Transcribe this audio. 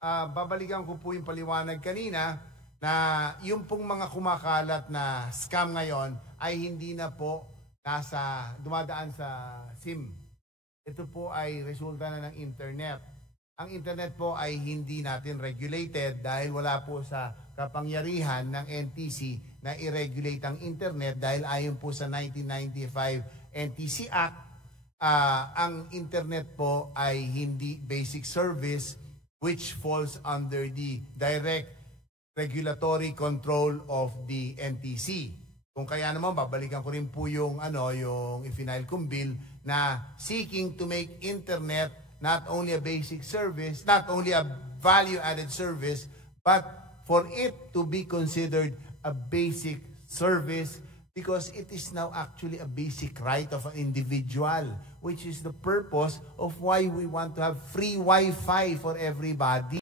babalikan ko po yung paliwanag kanina na yung pong mga kumakalat na scam ngayon ay hindi na po dumadaan sa SIM. Ito po ay resulta na ng internet. Ang internet po ay hindi natin regulated dahil wala po sa kapangyarihan ng NTC na i-regulate ang internet dahil ayon po sa 1995 NTC Act, ang internet po ay hindi basic service which falls under the direct regulatory control of the NTC. Kung kaya naman, babalikan ko rin po yung i-file kong bill na seeking to make internet not only a basic service, not only a value-added service, but for it to be considered a basic service because it is now actually a basic right of an individual, which is the purpose of why we want to have free Wi-Fi for everybody.